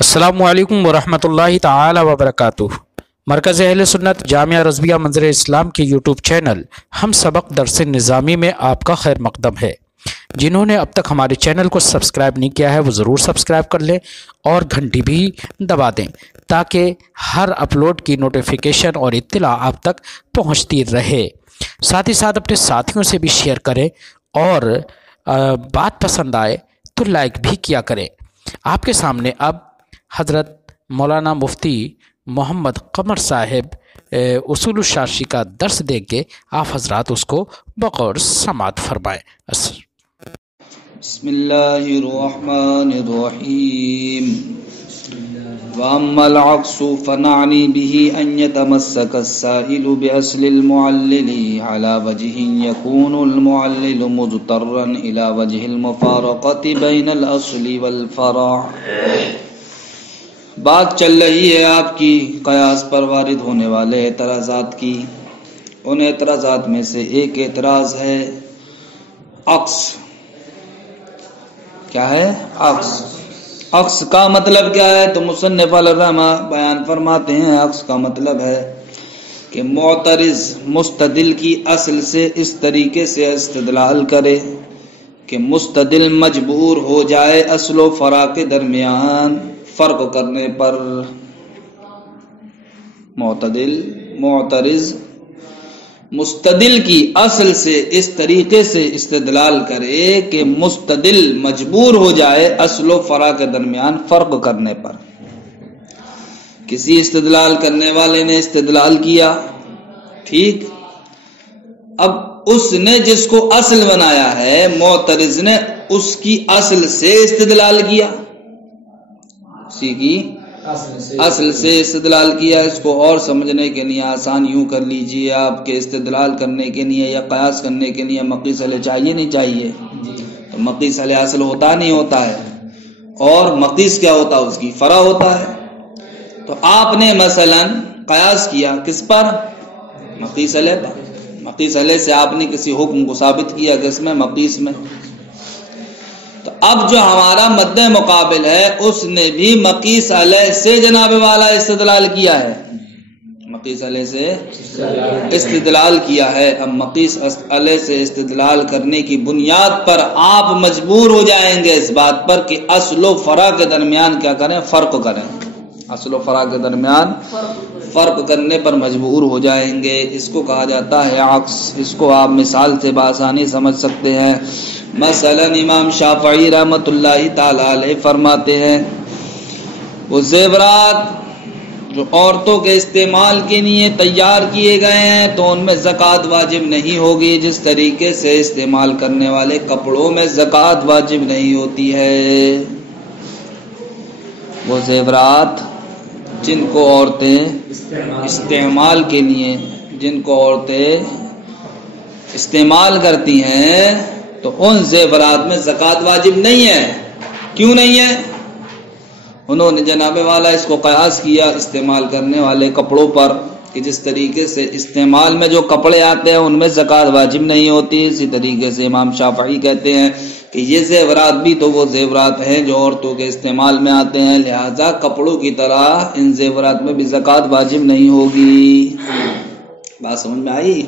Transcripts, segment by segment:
السلام علیکم ورحمۃ اللہ تعالی وبرکاتہ۔ مرکز اہل سنت جامعہ رضویہ منظر اسلام کی یوٹیوب چینل ہم سبق درس نظامی میں آپ کا خیر مقدم ہے۔ جنہوں نے اب تک ہمارے چینل کو سبسکرائب نہیں کیا ہے وہ ضرور سبسکرائب کر لیں اور گھنٹی بھی دبا دیں تاکہ ہر اپلوڈ کی نوٹیفیکیشن اور اطلاع آپ تک پہنچتی رہے۔ ساتھ ہی ساتھ اپنے ساتھیوں سے بھی شیئر کریں اور بات پسند آئے تو لائک بھی کیا کریں۔ آپ کے سامنے اب حضرت مولانا مفتی محمد قمر صاحب اصول الشاشی کا درس دیں گے، آپ حضرات اس کو بغور سماعت فرمائیں۔ بسم اللہ الرحمن الرحیم۔ وَأَمَّا الْعَكْسُ فَنَعْنِي بِهِ أَنْ يَتَمَسَّكَ السَّائِلُ بِأَصْلِ الْمُعَلِّلِ عَلَى وَجْهٍ يَكُونُ الْمُعَلِّلُ مُضْطَرًّا إِلَى وَجْهِ الْمُفَارَقَةِ بَيْنَ الْأَصْلِ وَالْفَرْعِ۔ بات چل رہی ہے آپ کی قیاس پر وارد ہونے والے اعتراضات کی۔ ان اعتراضات میں سے ایک اعتراض ہے عکس۔ کیا ہے عکس؟ عکس کا مطلب کیا ہے؟ تو مصنف الرحمہ بیان فرماتے ہیں عکس کا مطلب ہے کہ معترض مستدل کی اصل سے اس طریقے سے استدلال کرے کہ مستدل مجبور ہو جائے اصل و فرع کے درمیان فرق کرنے پر۔ معترض مستدل کی اصل سے اس طریقے سے استدلال کرے کہ مستدل مجبور ہو جائے اصل و فرع کے درمیان فرق کرنے پر۔ کسی استدلال کرنے والے نے استدلال کیا، ٹھیک، اب اس نے جس کو اصل بنایا ہے معترض نے اس کی اصل سے استدلال کیا، اسی کی اصل سے استدلال کیا۔ اس کو اور سمجھنے کے لیے آسان یوں کر لیجئے آپ کے استدلال کرنے کے لیے یا قیاس کرنے کے لیے مقیس علیہ چاہیے نہیں چاہیے؟ تو مقیس علیہ اصل ہوتا نہیں ہوتا ہے، اور مقیس کیا ہوتا ہے؟ اس کی فرع ہوتا ہے۔ تو آپ نے مثلا قیاس کیا کس پر؟ مقیس علیہ پر۔ مقیس علیہ سے آپ نے کسی حکم کو ثابت کیا کس میں؟ مقیس میں۔ تو اب جو ہمارا مد مقابل ہے اس نے بھی مقیس علیہ سے جناب والا استدلال کیا ہے، مقیس علیہ سے استدلال کیا ہے۔ اب مقیس علیہ سے استدلال کرنے کی بنیاد پر آپ مجبور ہو جائیں گے اس بات پر کہ اصل و فرع کے درمیان کیا کریں؟ فرق کریں۔ اصل و فرع کے درمیان فرق کرنے پر مجبور ہو جائیں گے۔ اس کو کہا جاتا ہے عکس۔ اس کو آپ مثال سے بآسانی سمجھ سکتے ہیں۔ مثلا امام شافعی رحمۃ اللہ تعالی علیہ فرماتے ہیں وہ زیورات جو عورتوں کے استعمال کے لیے تیار کیے گئے ہیں تو ان میں زکوٰۃ واجب نہیں ہوگی، جس طریقے سے استعمال کرنے والے کپڑوں میں زکوٰۃ واجب نہیں ہوتی ہے۔ وہ زیورات جن کو عورتیں استعمال کے لیے استعمال کرتی ہیں تو ان زیورات میں زکوٰۃ واجب نہیں ہے۔ کیوں نہیں ہے؟ انہوں نے جناب والا اس کو قیاس کیا استعمال کرنے والے کپڑوں پر کہ جس طریقے سے استعمال میں جو کپڑے آتے ہیں ان میں زکوٰۃ واجب نہیں ہوتی، اسی طریقے سے امام شافعی کہتے ہیں کہ یہ زیورات بھی تو وہ زیورات ہیں جو عورتوں کے استعمال میں آتے ہیں، لہذا کپڑوں کی طرح ان زیورات میں بھی زکوٰۃ واجب نہیں ہوگی۔ بات سمجھ میں آئی؟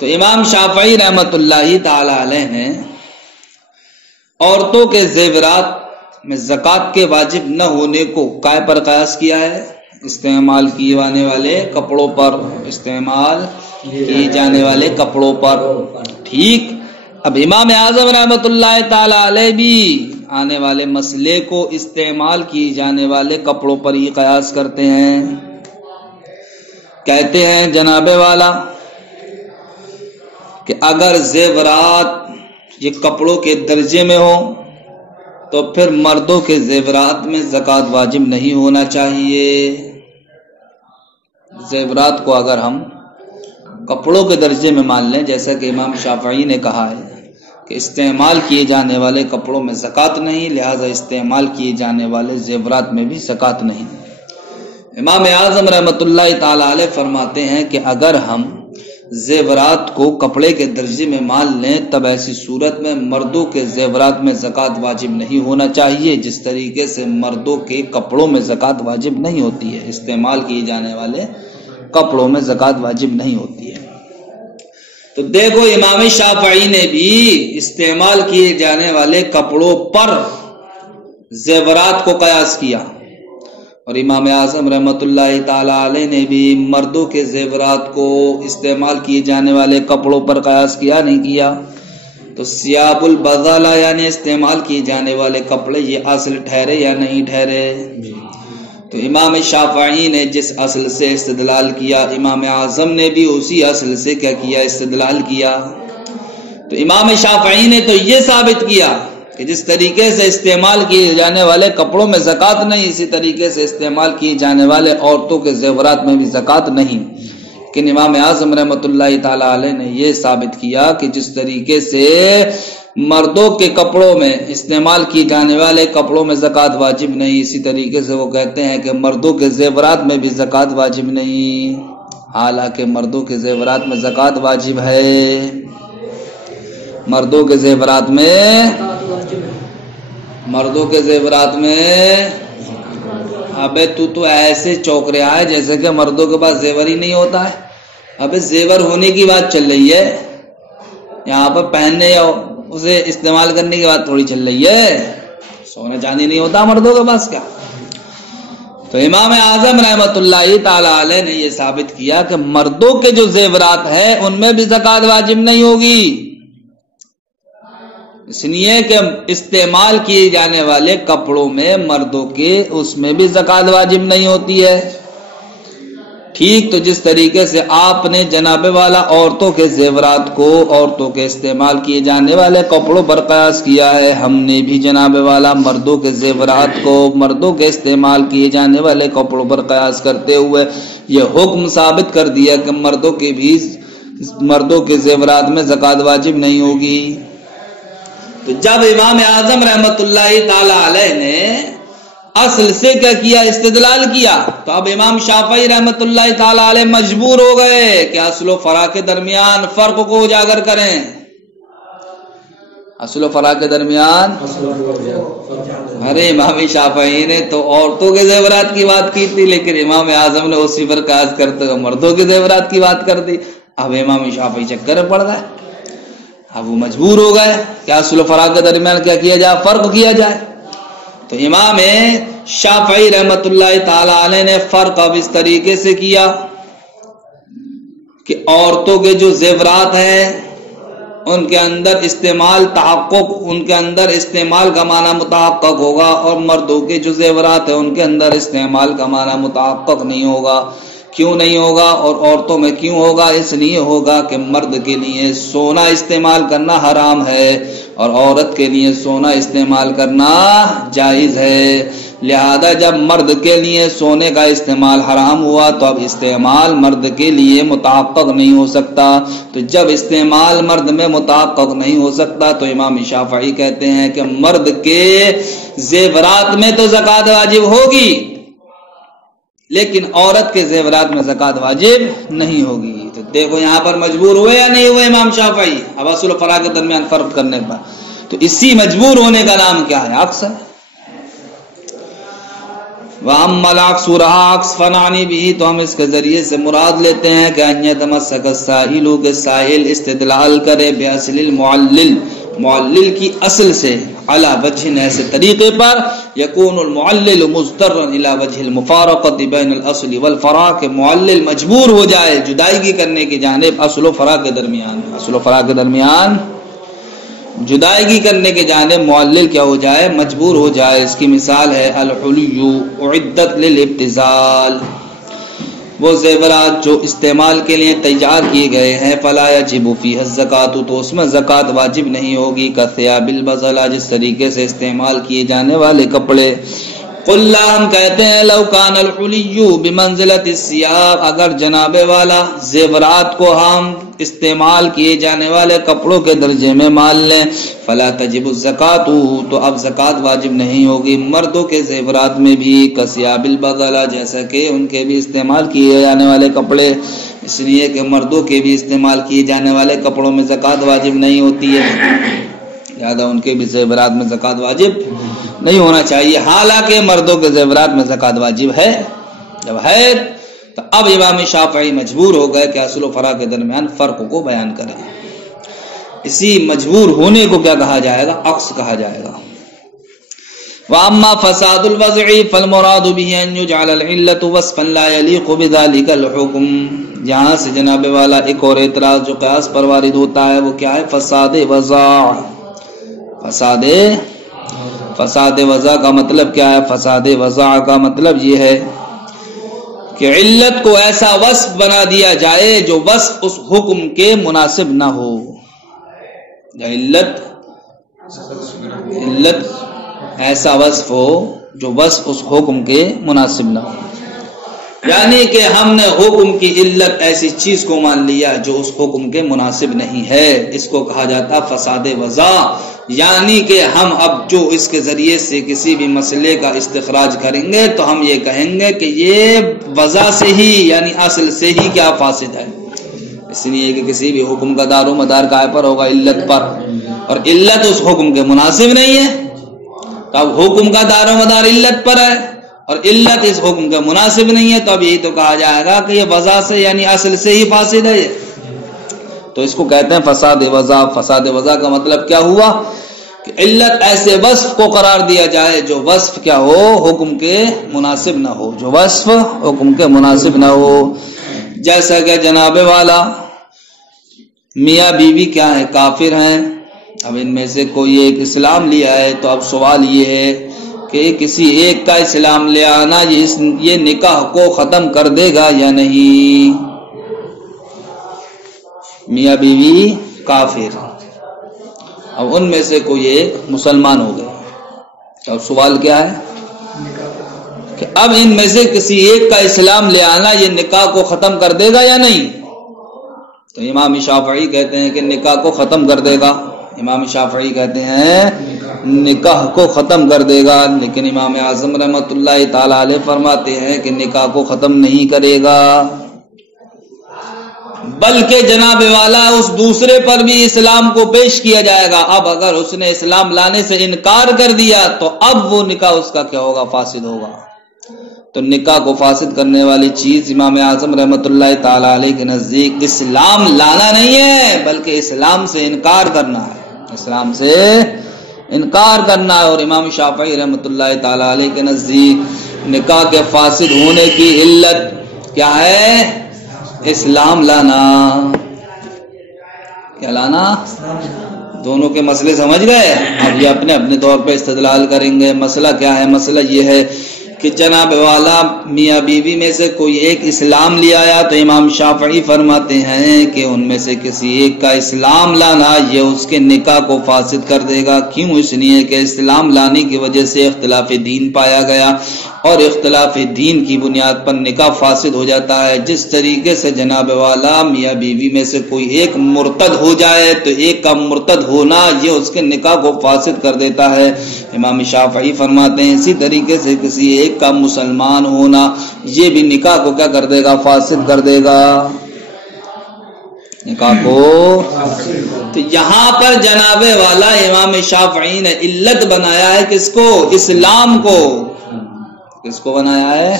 تو امام شافعی رحمۃ اللہ تعالی علیہ نے عورتوں کے زیورات میں زکوٰۃ کے واجب نہ ہونے کو کائے پر قیاس کیا ہے؟ استعمال کیے جانے والے کپڑوں پر، استعمال کیے جانے والے کپڑوں پر، ٹھیک۔ اب امام اعظم رحمۃ اللہ تعالی علیہ بھی آنے والے مسئلے کو استعمال کیے جانے والے کپڑوں پر ہی قیاس کرتے ہیں۔ کہتے ہیں جناب والا کہ اگر زیورات یہ کپڑوں کے درجے میں ہو تو پھر مردوں کے زیورات میں زکوٰۃ واجب نہیں ہونا چاہیے۔ زیورات کو اگر ہم کپڑوں کے درجے میں مان لیں، جیسا کہ امام شافعی نے کہا ہے کہ استعمال کیے جانے والے کپڑوں میں زکوٰۃ نہیں، لہذا استعمال کیے جانے والے زیورات میں بھی زکوٰۃ نہیں۔ امام اعظم رحمۃ اللہ تعالی علیہ فرماتے ہیں کہ اگر ہم زیورات کو کپڑے کے درجے میں مان لیں، تب ایسی صورت میں مردوں کے زیورات میں زکوٰۃ واجب نہیں ہونا چاہیے، جس طریقے سے مردوں کے کپڑوں میں زکوٰۃ واجب نہیں ہوتی ہے، استعمال کیے جانے والے کپڑوں میں زکوٰۃ واجب نہیں ہوتی ہے۔ تو دیکھو امام شافعی نے بھی استعمال کیے جانے والے کپڑوں پر زیورات کو قیاس کیا، اور امام اعظم رحمۃ اللہ تعالی علیہ نے بھی مردوں کے زیورات کو استعمال کیے جانے والے کپڑوں پر قیاس کیا نہیں کیا؟ تو ثیاب البذالہ یعنی استعمال کیے جانے والے کپڑے یہ اصل ٹھہرے یا نہیں ٹھہرے؟ تو امام شافعی نے جس اصل سے استدلال کیا، امام اعظم نے بھی اسی اصل سے کیا کیا؟ استدلال کیا۔ تو امام شافعی نے تو یہ ثابت کیا کہ جس طریقے سے استعمال کیے جانے والے کپڑوں میں زکوٰۃ نہیں، اسی طریقے سے استعمال کیے جانے والے عورتوں کے زیورات میں بھی زکوٰۃ نہیں، لیکن امام اعظم رحمۃ اللہ تعالی علیہ نے یہ ثابت کیا کہ جس طریقے سے مردوں کے کپڑوں میں استعمال کیے جانے والے کپڑوں میں زکوٰۃ واجب نہیں، اسی طریقے سے وہ کہتے ہیں کہ مردوں کے زیورات میں بھی زکوٰۃ واجب نہیں، حالانکہ مردوں کے زیورات میں زکوٰۃ واجب ہے۔ مردوں کے زیورات میں ابے تو ایسے چوک رہا ہے جیسے کہ مردوں کے پاس زیور ہی نہیں ہوتا ہے۔ ابے زیور ہونے کی بات چل رہی ہے، یہاں پر پہننے یا اسے استعمال کرنے کی بات تھوڑی چل رہی ہے۔ سونے چاندی نہیں ہوتا مردوں کے پاس کیا؟ تو امام اعظم رحمۃ اللہ تعالی علیہ نے یہ ثابت کیا کہ مردوں کے جو زیورات ہیں ان میں بھی زکوٰۃ واجب نہیں ہوگی، اس لیے کہ استعمال کیے جانے والے کپڑوں میں مردوں کے اس میں بھی زکوٰۃ واجب نہیں ہوتی ہے۔ ٹھیک، تو جس طریقے سے آپ نے جناب والا عورتوں کے زیورات کو عورتوں کے استعمال کیے جانے والے کپڑوں پر قیاس کیا ہے، ہم نے بھی جناب والا مردوں کے زیورات کو مردوں کے استعمال کیے جانے والے کپڑوں پر قیاس کرتے ہوئے یہ حکم ثابت کر دیا کہ مردوں کے زیورات میں زکوٰۃ واجب نہیں ہوگی۔ تو جب امام اعظم رحمت اللہ تعالی علیہ نے اصل سے کیا کیا؟ استدلال کیا، تو اب امام شافعی رحمت اللہ تعالی علیہ مجبور ہو گئے کہ اصل و فرع کے درمیان فرق کو اجاگر کریں۔ اصل و فرع کے درمیان ارے امام شافعی نے تو عورتوں کے زیورات کی بات کی تھی، لیکن امام اعظم نے اسی پر قیاس کرتے ہوئے مردوں کے زیورات کی بات کر دی۔ اب امام شافعی چکر میں پڑ گئے، اب وہ مجبور ہو گئے کہ اصل و فرع کے درمیان کیا کیا جائے؟ فرق کیا جائے۔ تو امام شافعی رحمت اللہ تعالی علیہ نے فرق اب اس طریقے سے کیا کہ عورتوں کے جو زیورات ہیں ان کے اندر استعمال تحقق، ان کے اندر استعمال کا معنی متحقق ہوگا، اور مردوں کے جو زیورات ہیں ان کے اندر استعمال کا معنی متحقق نہیں ہوگا۔ کیوں نہیں ہوگا اور عورتوں میں کیوں ہوگا؟ اس لیے ہوگا کہ مرد کے لیے سونا استعمال کرنا حرام ہے اور عورت کے لیے سونا استعمال کرنا جائز ہے، لہذا جب مرد کے لیے سونے کا استعمال حرام ہوا تو اب استعمال مرد کے لیے متحقق نہیں ہو سکتا۔ تو جب استعمال مرد میں متحقق نہیں ہو سکتا تو امام شافعی کہتے ہیں کہ مرد کے زیورات میں تو زکوٰۃ واجب ہوگی، لیکن عورت کے زیورات میں زکوٰۃ واجب نہیں ہوگی۔ تو دیکھو یہاں پر مجبور ہوئے یا نہیں ہوئے امام شافعی اب اصل و فرع کے درمیان فرق کرنے پر؟ تو اسی مجبور ہونے کا نام کیا ہے؟ عکس ہے۔ وَأَمَّا الْعَكْسُ رَهَا عَكْسٌ فَنَعْنِي بِهِ، تو ہم اس کے ذریعے سے مراد لیتے ہیں کہ أَن يَتَمَسَّكَ السَّائِلُ کہ سائل استدلال کرے بِأَصْلِ الْمُعَلِّلِ معلل کی اصل سے، علی وجہ ایسے طریقے پر یکون المعلل مضطرا الی وجہ المفارقۃ بین الاصل والفرع، کہ معلل مجبور ہو جائے جدائیگی کرنے کی جانب اصل و فرع کے درمیان، اصل و فرع کے درمیان جدائیگی کرنے کے جانب معلل کیا ہو جائے؟ مجبور ہو جائے۔ اس کی مثال ہے الحلی اعدت للابتذال، وہ زیورات جو استعمال کے لیے تیار کیے گئے ہیں، فلا یجب فیہ الزکوٰۃ، تو اس میں زکوٰۃ واجب نہیں ہوگی، کثیاب البذلہ، جس طریقے سے استعمال کیے جانے والے کپڑے۔ قلنا، ہم کہتے ہیں لو کان الحلی بمنزلۃ الثیاب، اگر جناب والا زیورات کو ہم استعمال کیے جانے والے کپڑوں کے درجے میں مال لیں فلا تجب الزکات، تو اب زکات واجب نہیں ہوگی مردوں کے زیورات میں بھی، کثیاب البدلہ، جیسا کہ ان کے بھی استعمال کیے جانے والے کپڑے، اس لیے کہ مردوں کے بھی استعمال کیے جانے والے کپڑوں میں زکات واجب نہیں ہوتی ہے، لہذا ان کے بھی زیورات میں زکات واجب نہیں ہونا چاہیے، حالانکہ مردوں کے زیورات میں زکات واجب ہے۔ جب ہے تو اب امام شافعی مجبور ہو گئے کہ اصل و فرع کے درمیان فرق کو بیان کریں۔ اسی مجبور ہونے کو کیا کہا جائے گا؟ عکس کہا جائے گا۔ وَأَمَّا فَسَادُ الْوَضْعِ فَالْمُرَادُ بِهِ أَنْ يُجْعَلَ الْعِلَّةُ وَصْفًا لَا يَلِيقُ بِذَلِكَ الْحُكْمِ، جہاں سے جناب والا ایک اور اعتراض جو قیاس پر وارد ہوتا ہے وہ کیا ہے؟ فساد وضع۔ فساد وضع کا مطلب کیا ہے؟ فساد وضع کا مطلب یہ ہے کہ علت کو ایسا وصف بنا دیا جائے جو وصف اس حکم کے مناسب نہ ہو، علت ایسا وصف ہو جو وصف اس حکم کے مناسب نہ ہو، یعنی کہ ہم نے حکم کی علت ایسی چیز کو مان لیا جو اس حکم کے مناسب نہیں ہے، اس کو کہا جاتا فساد وضع، یعنی کہ ہم اب جو اس کے ذریعے سے کسی بھی مسئلے کا استخراج کریں گے تو ہم یہ کہیں گے کہ یہ وضع سے ہی یعنی اصل سے ہی کیا فاسد ہے، اس لیے کہ کسی بھی حکم کا دار و مدار کائے پر ہوگا؟ علت پر، اور علت اس حکم کے مناسب نہیں ہے، تو اب حکم کا دار و مدار علت پر ہے اور علت اس حکم کے مناسب نہیں ہے، تو اب یہی تو کہا جائے گا کہ یہ وضع سے یعنی اصل سے ہی فاسد ہے، تو اس کو کہتے ہیں فساد وضع۔ فساد وضع کا مطلب کیا ہوا کہ علت ایسے وصف کو قرار دیا جائے جو وصف کیا ہو؟ حکم کے مناسب نہ ہو، جو وصف حکم کے مناسب نہ ہو، جیسا کہ جناب والا میاں بیوی کیا ہے؟ کافر ہیں، اب ان میں سے کوئی ایک اسلام لیا ہے، تو اب سوال یہ ہے کہ کسی ایک کا اسلام لے آنا یہ نکاح کو ختم کر دے گا یا نہیں؟ میاں بیوی کافر، اب ان میں سے کوئی ایک مسلمان ہو گئے، اب سوال کیا ہے کہ اب ان میں سے کسی ایک کا اسلام لے آنا یہ نکاح کو ختم کر دے گا یا نہیں؟ تو امام شافعی کہتے ہیں کہ نکاح کو ختم کر دے گا، امام شافعی کہتے ہیں نکاح کو ختم کر دے گا، لیکن امام اعظم رحمۃ اللہ تعالی علیہ فرماتے ہیں کہ نکاح کو ختم نہیں کرے گا، بلکہ جناب والا اس دوسرے پر بھی اسلام کو پیش کیا جائے گا۔ اب اگر اس نے اسلام لانے سے انکار کر دیا تو اب وہ نکاح اس کا کیا ہوگا؟ فاسد ہوگا۔ تو نکاح کو فاسد کرنے والی چیز امام اعظم رحمۃ اللہ تعالی علیہ کے نزدیک اسلام لانا نہیں ہے بلکہ اسلام سے انکار کرنا ہے، اسلام سے انکار کرنا ہے، اور امام شافعی رحمۃ اللہ تعالی علیہ کے نزدیک نکاح کے فاسد ہونے کی علت کیا ہے؟ اسلام لانا۔ کیا لانا؟ دونوں کے مسئلے سمجھ گئے؟ اب یہ اپنے اپنے طور پہ استدلال کریں گے۔ مسئلہ کیا ہے؟ مسئلہ یہ ہے کہ جناب والا میاں بیوی میں سے کوئی ایک اسلام لے آیا تو امام شافعی فرماتے ہیں کہ ان میں سے کسی ایک کا اسلام لانا یہ اس کے نکاح کو فاسد کر دے گا۔ کیوں؟ اس لیے کہ اسلام لانے کی وجہ سے اختلاف دین پایا گیا، اور اختلاف دین کی بنیاد پر نکاح فاسد ہو جاتا ہے۔ جس طریقے سے جناب والا میاں بیوی میں سے کوئی ایک مرتد ہو جائے تو ایک کا مرتد ہونا یہ اس کے نکاح کو فاسد کر دیتا ہے، امام شافعی فرماتے ہیں اسی طریقے سے کسی ایک کا مسلمان ہونا یہ بھی نکاح کو کیا کر دے گا؟ فاسد کر دے گا نکاح کو۔ تو یہاں پر جناب والا امام شافعی نے علت بنایا ہے کس کو؟ اسلام کو۔ کس کو بنایا ہے؟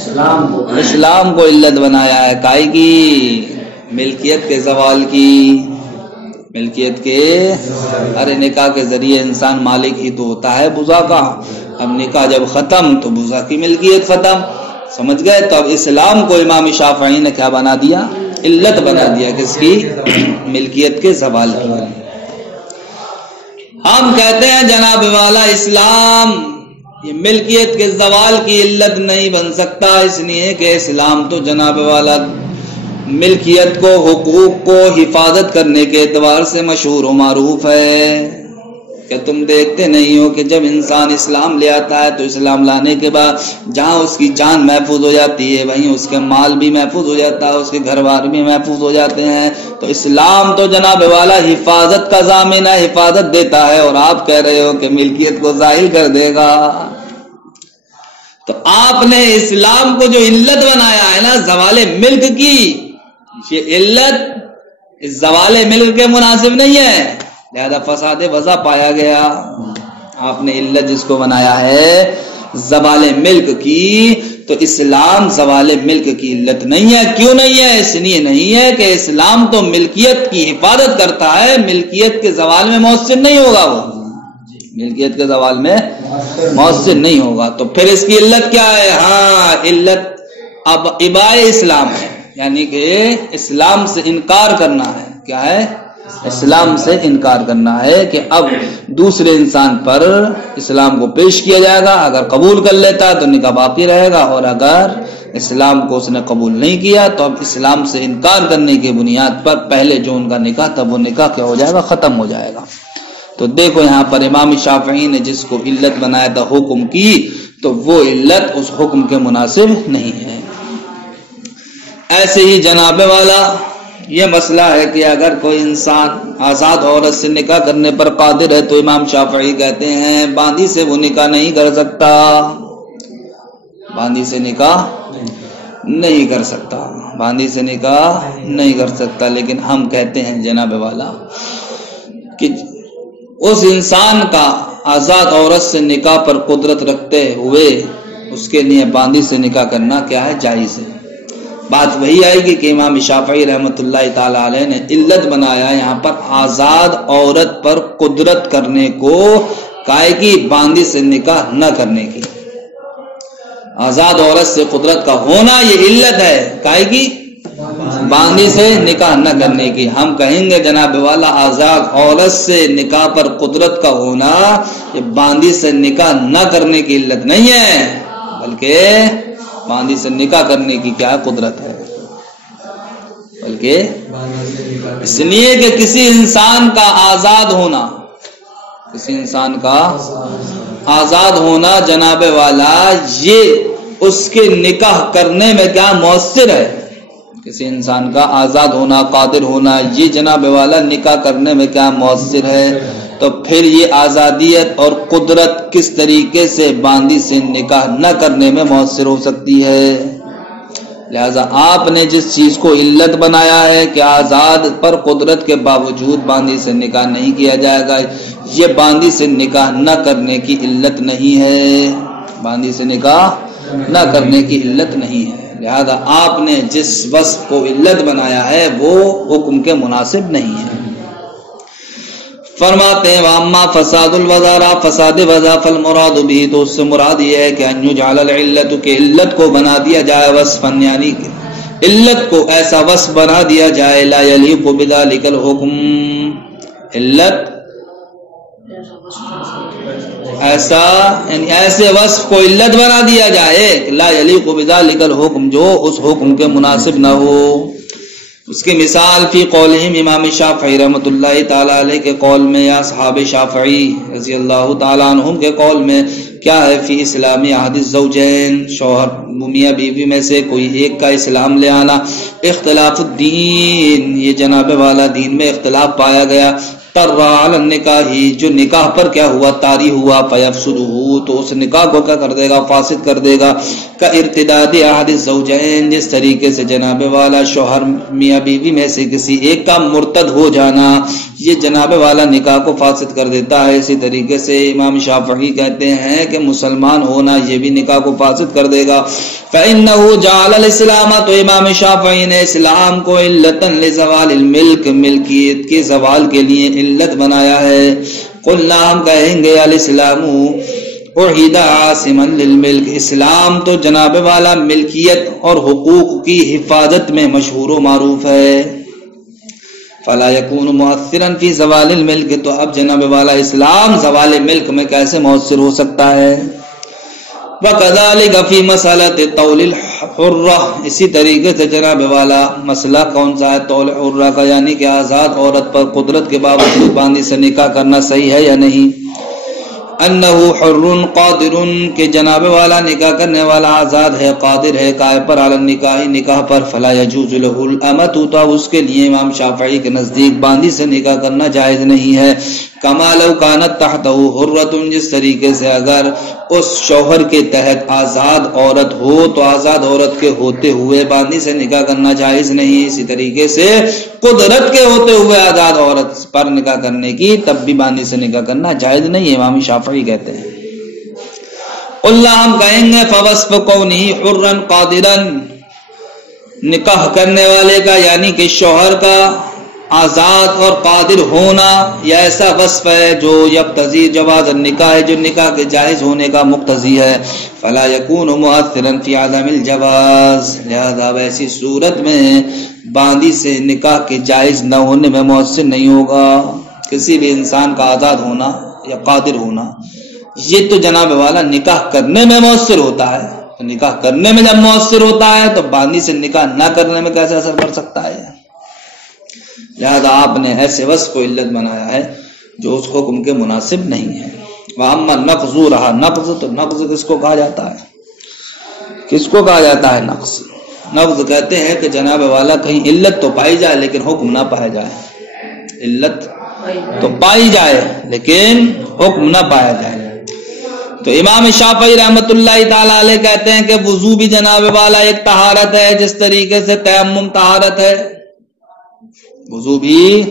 اسلام کو علت بنایا ہے۔ کائے کی؟ ملکیت کے زوال کی، ملکیت کے، ارے نکاح کے ذریعے انسان مالک ہی تو ہوتا ہے بزا کا، اب نکاح جب ختم تو بزا کی ملکیت ختم، سمجھ گئے؟ تو اب اسلام کو امام شافعی نے کیا بنا دیا؟ علت بنا دیا، کس کی؟ ملکیت کے زوال کی۔ ہم کہتے ہیں جناب والا اسلام یہ ملکیت کے زوال کی علت نہیں بن سکتا، اس لیے کہ اسلام تو جناب والا ملکیت کو، حقوق کو حفاظت کرنے کے اعتبار سے مشہور و معروف ہے، کہ تم دیکھتے نہیں ہو کہ جب انسان اسلام لے آتا ہے تو اسلام لانے کے بعد جہاں اس کی جان محفوظ ہو جاتی ہے وہیں اس کے مال بھی محفوظ ہو جاتا ہے، اس کے گھر بار بھی محفوظ ہو جاتے ہیں۔ تو اسلام تو جناب والا حفاظت کا ضامن ہے، حفاظت دیتا ہے، اور آپ کہہ رہے ہو کہ ملکیت کو زائل کر دے گا۔ تو آپ نے اسلام کو جو علت بنایا ہے نا زوال ملک کی، یہ علت اس زوال ملک کے مناسب نہیں ہے، لہذا فساد وضع پایا گیا۔ آپ نے علت جس کو بنایا ہے زوال ملک کی، تو اسلام زوال ملک کی علت نہیں ہے۔ کیوں نہیں ہے؟ اس لیے نہیں ہے کہ اسلام تو ملکیت کی حفاظت کرتا ہے، ملکیت کے زوال میں مؤثر نہیں ہوگا، وہ ملکیت کے زوال میں مؤثر نہیں ہوگا۔ تو پھر اس کی علت کیا ہے؟ ہاں، علت اب ابائے اسلام ہے، یعنی کہ اسلام سے انکار کرنا ہے۔ کیا ہے؟ اسلام سے انکار کرنا ہے کہ اب دوسرے انسان پر اسلام کو پیش کیا جائے گا، اگر قبول کر لیتا تو نکاح باقی رہے گا، اور اگر اسلام کو اس نے قبول نہیں کیا تو اب اسلام سے انکار کرنے کی بنیاد پر پہلے جو ان کا نکاح تھا وہ نکاح کیا ہو جائے گا؟ ختم ہو جائے گا۔ تو دیکھو یہاں پر امام شافعی نے جس کو علت بنایا تھا حکم کی، تو وہ علت اس حکم کے مناسب نہیں ہے۔ ایسے ہی جناب والا یہ مسئلہ ہے کہ اگر کوئی انسان آزاد عورت سے نکاح کرنے پر قادر ہے تو امام شافعی کہتے ہیں باندی سے وہ نکاح نہیں کر سکتا، باندی سے نکاح نہیں کر سکتا، باندی سے نکاح نہیں کر سکتا۔ لیکن ہم کہتے ہیں جناب والا کہ اس انسان کا آزاد عورت سے نکاح پر قدرت رکھتے ہوئے اس کے لیے باندی سے نکاح کرنا کیا ہے؟ جائز ہے۔ بات وہی آئے گی کہ امام شافعی رحمۃ اللہ تعالی علیہ نے علت بنایا یہاں پر آزاد عورت پر قدرت کرنے کو، کائے کی باندی سے نکاح نہ کرنے کی۔ آزاد عورت سے قدرت کا ہونا یہ علت ہے، کائے کی باندی سے نکاح نہ کرنے کی۔ ہم کہیں گے جناب والا آزاد عورت سے نکاح پر قدرت کا ہونا یہ باندی سے نکاح نہ کرنے کی علت نہیں ہے، بلکہ باندی سے نکاح کرنے کی کیا قدرت ہے، بلکہ اس لیے کہ کسی انسان کا آزاد ہونا، کسی انسان کا آزاد ہونا جناب والا یہ اس کے نکاح کرنے میں کیا مؤثر ہے، کسی انسان کا آزاد ہونا، قادر ہونا، یہ جناب والا نکاح کرنے میں کیا مؤثر ہے۔ تو پھر یہ آزادیت اور قدرت کس طریقے سے باندی سے نکاح نہ کرنے میں مؤثر ہو سکتی ہے؟ لہذا آپ نے جس چیز کو علت بنایا ہے کہ آزاد پر قدرت کے باوجود باندی سے نکاح نہیں کیا جائے گا، یہ باندی سے نکاح نہ کرنے کی علت نہیں ہے، باندی سے نکاح نہ کرنے کی علت نہیں ہے۔ لہذا آپ نے جس وصف کو علت بنایا ہے وہ حکم کے مناسب نہیں ہے۔ فرماتے ہیں واما فساد الوزارہ، فساد وضع فالمراد بھی، تو اس سے مراد یہ ہے کہ ان یجعل العلت، کہ علت کو بنا دیا جائے وصفا، یعنی کہ علت کو ایسا وصف بنا دیا جائے لا یلیق بذلک الحکم، علت ایسا یعنی ایسے وصف کو علت بنا دیا جائے لا یلیق بذلک الحکم، جو اس حکم کے مناسب نہ ہو۔ اس کی مثال فی قولہم، امام شافعی رحمۃ اللہ تعالی علیہ کے قول میں یا اصحاب شافعی رضی اللہ تعالی عنہم کے قول میں کیا ہے؟ فی اسلامی احد الزوجین، شوہر میاں بیوی میں سے کوئی ایک کا اسلام لے آنا، اختلاف الدین، یہ جناب والا دین میں اختلاف پایا گیا، طرا علی النکاح، جو نکاح پر کیا ہوا؟ طاری ہوا، فیفسدہ، تو اس نکاح کو کیا کر دے گا؟ فاسد کر دے گا۔ کا ارتداد احد الزوجین، جس طریقے سے جناب والا شوہر میاں بیوی میں سے کسی ایک کا مرتد ہو جانا یہ جناب والا نکاح کو فاسد کر دیتا ہے، اسی طریقے سے امام شافعی کہتے ہیں کہ مسلمان ہونا یہ بھی نکاح کو فاسد کر دے گا۔ فإنه جعل الاسلام، تو امام شافعی نے اسلام کو علتا لزوال الملک، ملکیت کے زوال کے لیے علت بنایا ہے۔ قلنا، ہم کہیں گے الاسلام اعید عاصما للملک، اسلام تو جناب والا ملکیت اور حقوق کی حفاظت میں مشہور و معروف ہے۔ فلا يكون مؤثرا في زوال الملک، تو اب جناب والا اسلام زوال ملک میں کیسے مؤثر ہو سکتا ہے؟ وَكَذَلِكَ فِي مَسْأَلَةِ طَوْلِ الْحُرَّةِ، اسی طریقے سے جناب والا مسئلہ کون سا ہے؟ طول حرہ کا، یعنی کہ آزاد عورت پر قدرت کے باوجود باندی سے نکاح کرنا صحیح ہے یا نہیں؟ انہو حر قادر، کہ جناب والا نکاح کرنے والا آزاد ہے، قادر ہے، قائم پر علی النکاح، نکاح پر، فلا یجوز له الامۃ، تو اس کے لیے امام شافعی کے نزدیک باندی سے نکاح کرنا جائز نہیں ہے۔ کما لو کانت تحتہ حرۃ، جس طریقے سے اگر اس شوہر کے تحت آزاد عورت ہو تو آزاد عورت کے ہوتے ہوئے باندی سے نکاح کرنا جائز نہیں، اسی طریقے سے قدرت کے ہوتے ہوئے آزاد عورت پر نکاح کرنے کی تب بھی باندی سے نکاح کرنا جائز نہیں، امام شافعی کہتے ہیں۔ اللہ ہم کہیں گے فوصف کونہ حرا قادرا، نکاح کرنے والے کا یعنی کہ شوہر کا آزاد اور قادر ہونا یہ ایسا وصف ہے جو یقتضی جواز النکاح، جو نکاح کے جائز ہونے کا مقتضی ہے، فلا یکون مؤثرا فی عدم الجواز، لہذا ویسی صورت میں باندی سے نکاح کے جائز نہ ہونے میں مؤثر نہیں ہوگا۔ کسی بھی انسان کا آزاد ہونا یا قادر ہونا یہ تو جناب والا نکاح کرنے میں مؤثر ہوتا ہے، نکاح کرنے میں جب مؤثر ہوتا ہے تو باندی سے نکاح نہ کرنے میں کیسے اثر پڑ سکتا ہے؟ لہذا آپ نے ایسے وصف کو علت بنایا ہے جو اس حکم کے مناسب نہیں ہے۔ وَأَمَّا النَّقْضُ، رہا نقض، تو نقض کس کو کہا جاتا ہے؟ کس کو کہا جاتا ہے نقض؟ نقض کہتے ہیں کہ جناب والا کہیں علت تو پائی جائے لیکن حکم نہ پایا جائے، علت تو پائی جائے لیکن حکم نہ پایا جائے۔ تو امام شافعی رحمت اللہ تعالی علیہ کہتے ہیں کہ وضو بھی جناب والا ایک طہارت ہے، جس طریقے سے تیمم طہارت ہے، وضو بھی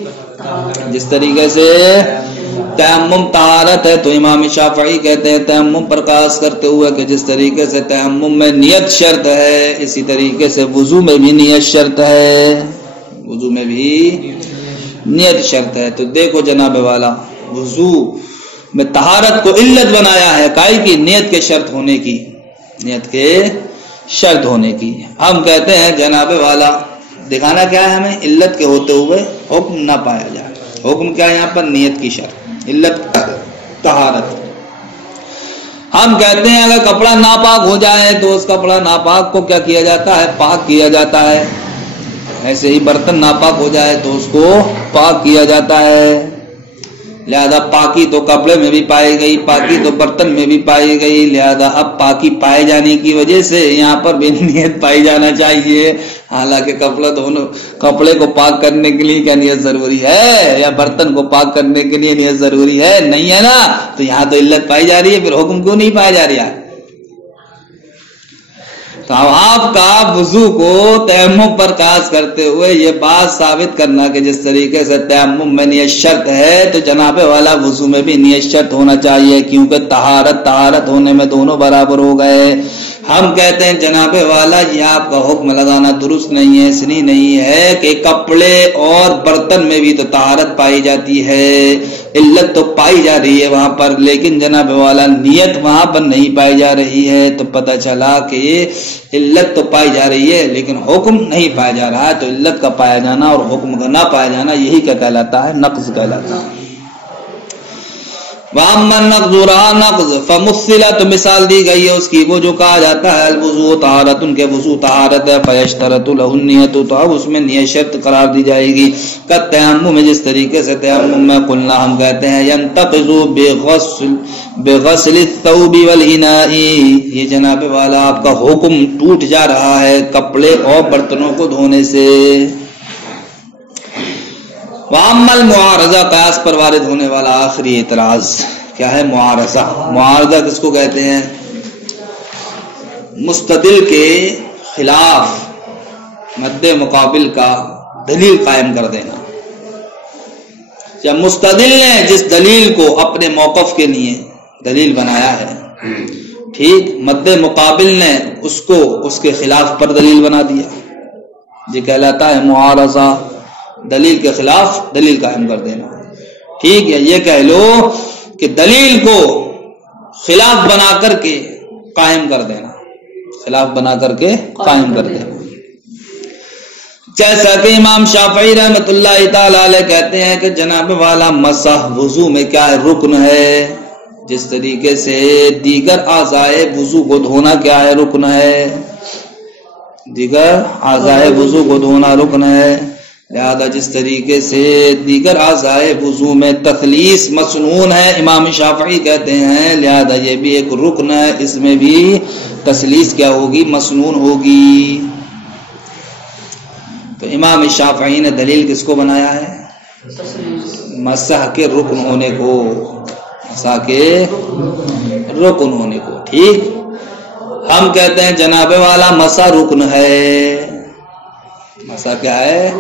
جس طریقے سے تیمم طہارت ہے، تو امام شافعی کہتے ہیں تیمم پر قیاس کرتے ہوئے کہ جس طریقے سے تیمم میں نیت شرط ہے اسی طریقے سے وضو میں بھی نیت شرط ہے، وضو میں بھی نیت شرط ہے۔ تو دیکھو جناب والا وضو میں طہارت کو علت بنایا ہے کائی کی نیت کے شرط ہونے کی، نیت کے شرط ہونے کی۔ ہم کہتے ہیں جناب والا دکھانا کیا ہے ہمیں؟ علت کے ہوتے ہوئے حکم نہ پایا جائے، حکم کیا ہے یہاں پر؟ نیت کی شرط، علت طہارت۔ ہم کہتے ہیں اگر کپڑا ناپاک ہو جائے تو اس کپڑا ناپاک کو کیا کیا جاتا ہے؟ پاک کیا جاتا ہے۔ ایسے ہی برتن ناپاک ہو جائے تو اس کو پاک کیا جاتا ہے، لہذا پاکی تو کپڑے میں بھی پائی گئی، پاکی تو برتن میں بھی پائی گئی، لہذا اب پاکی پائے جانے کی وجہ سے یہاں پر بھی نیت پائی جانا چاہیے۔ حالانکہ کپڑے کو پاک کرنے کے لیے کیا نیت ضروری ہے؟ یا برتن کو پاک کرنے کے لیے نیت ضروری ہے؟ نہیں ہے نا، تو یہاں تو علت پائی جا رہی ہے، پھر حکم کیوں نہیں پایا جا رہا ہے؟ تو آپ کا وضو کو تیمم پر قیاس کرتے ہوئے یہ بات ثابت کرنا کہ جس طریقے سے تیمم میں نیت شرط ہے تو جناب والا وضو میں بھی نیت شرط ہونا چاہیے، کیونکہ طہارت ہونے میں دونوں برابر ہو گئے۔ ہم کہتے ہیں جناب والا یہ آپ کا حکم لگانا درست نہیں ہے، اس لیے نہیں ہے کہ کپڑے اور برتن میں بھی تو طہارت پائی جاتی ہے، علت تو پائی جا رہی ہے وہاں پر، لیکن جناب والا نیت وہاں پر نہیں پائی جا رہی ہے، تو پتہ چلا کہ علت تو پائی جا رہی ہے لیکن حکم نہیں پایا جا رہا ہے۔ تو علت کا پایا جانا اور حکم کا نہ پایا جانا یہی کیا کہلاتا ہے؟ نقض کہلاتا ہے۔ وَأَمَّا النَّقْضُ، رہا نقض، فَمُثِّلَ، تو مثال دی گئی ہے اس کی، وہ جو کہا جاتا ہے الوضوء طہارت، ان کے وضو طہارت ہے، فَيَشْتَرَطُ لَهُ النِّيَّةُ، تو اب اس میں نیت شرط قرار دی جائے گی، کالتیمم، جس طریقے سے تیمم میں قلنا ہم کہتے ہیں ينتقض بغسل الثوب والإناء، یہ جناب والا آپ کا حکم ٹوٹ جا رہا ہے کپڑے اور برتنوں کو دھونے سے۔ وَأَمَّا الْمُعَارَضَةُ، قیاس پر وارد ہونے والا آخری اعتراض کیا ہے؟ معارضہ۔ معارضہ کس کو کہتے ہیں؟ مستدل کے خلاف مد مقابل کا دلیل قائم کر دینا۔ جب مستدل نے جس دلیل کو اپنے موقف کے لیے دلیل بنایا ہے، ٹھیک، مد مقابل نے اس کو اس کے خلاف پر دلیل بنا دیا، یہ کہلاتا ہے معارضہ، دلیل کے خلاف دلیل قائم کر دینا، ٹھیک ہے۔ یہ کہہ لو کہ دلیل کو خلاف بنا کر کے قائم کر دینا، خلاف بنا کر کے قائم کر دینا، جیسا کہ امام شافعی رحمت اللہ تعالی علیہ کہتے ہیں کہ جناب والا مسح وضو میں کیا ہے؟ رکن ہے، جس طریقے سے دیگر اعضائے وضو کو دھونا کیا ہے؟ رکن ہے. دیگر اعضائے وضو کو دھونا رکن ہے. لہذا جس طریقے سے دیگر اعضائے وضو میں تثلیث مسنون ہے، امام شافعی کہتے ہیں، لہذا یہ بھی ایک رکن ہے، اس میں بھی تثلیث کیا ہوگی؟ مسنون ہوگی. تو امام شافعی نے دلیل کس کو بنایا ہے؟ مسح کے رکن ہونے کو، مسح کے رکن ہونے کو. ٹھیک، ہم کہتے ہیں جناب والا مسح رکن ہے، مسح کیا ہے؟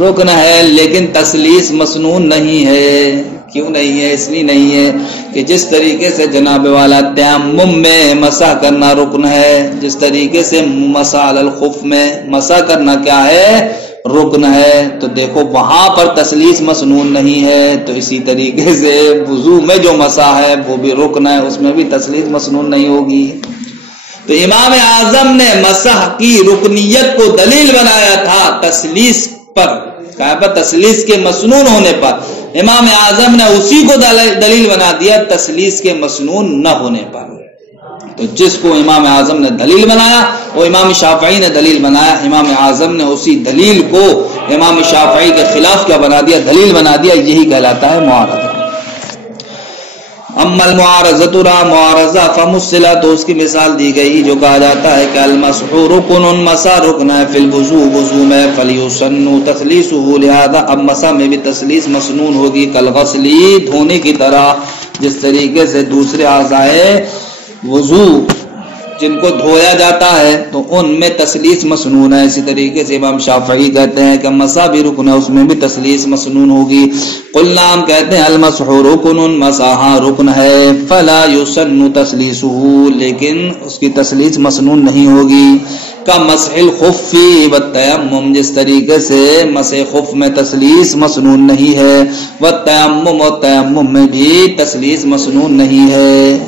رکن ہے، لیکن تثلیث مسنون نہیں ہے. کیوں نہیں ہے؟ اس لیے نہیں ہے کہ جس طریقے سے جناب والا تیمم میں مسح کرنا رکن ہے، جس طریقے سے مسح علی الخف میں مسح کرنا کیا ہے؟ رکن ہے. تو دیکھو وہاں پر تثلیث مسنون نہیں ہے، تو اسی طریقے سے وضو میں جو مسح ہے وہ بھی رکن ہے، اس میں بھی تثلیث مسنون نہیں ہوگی. تو امام اعظم نے مسح کی رکنیت کو دلیل بنایا تھا تثلیث پر، کہا پر تثلیث کے مسنون ہونے پر. امام اعظم نے اسی کو دلیل بنا دیا تثلیث کے مسنون نہ ہونے پر. تو جس کو امام اعظم نے دلیل بنایا وہ امام شافعی نے دلیل بنایا. امام اعظم نے اسی دلیل کو امام شافعی کے خلاف کیا بنا دیا؟ دلیل بنا دیا. یہی کہلاتا ہے معارضہ. اما المعارضۃ معارضہ فمثلا، تو اس کی مثال دی گئی جو کہا جاتا ہے کہ المسح رکن، مسح رکن ہے، فی الوضوء وضو میں، فلیسن تثلیثہ، لہذا اب مسح میں بھی تثلیث مسنون ہوگی، کالغسل، دھونے کی طرح. جس طریقے سے دوسرے اعضائے وضو جن کو دھویا جاتا ہے تو ان میں تثلیث مسنون ہے، اسی طریقے سے امام شافعی کہتے ہیں کہ مسح بھی رکن ہے، اس میں بھی تثلیث مسنون ہوگی. قلنا، ہم کہتے ہیں المسح رکن، مسح رکن ہے، فلا یسن تثلیثہ، لیکن اس کی تثلیث مسنون نہیں ہوگی. کا مسح الخف والتیمم، جس طریقے سے مسح خف میں تثلیث مسنون نہیں ہے، والتیمم، اور تیمم میں بھی تثلیث مسنون نہیں ہے.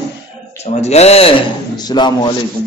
سمجھ گئے؟ السلام علیکم.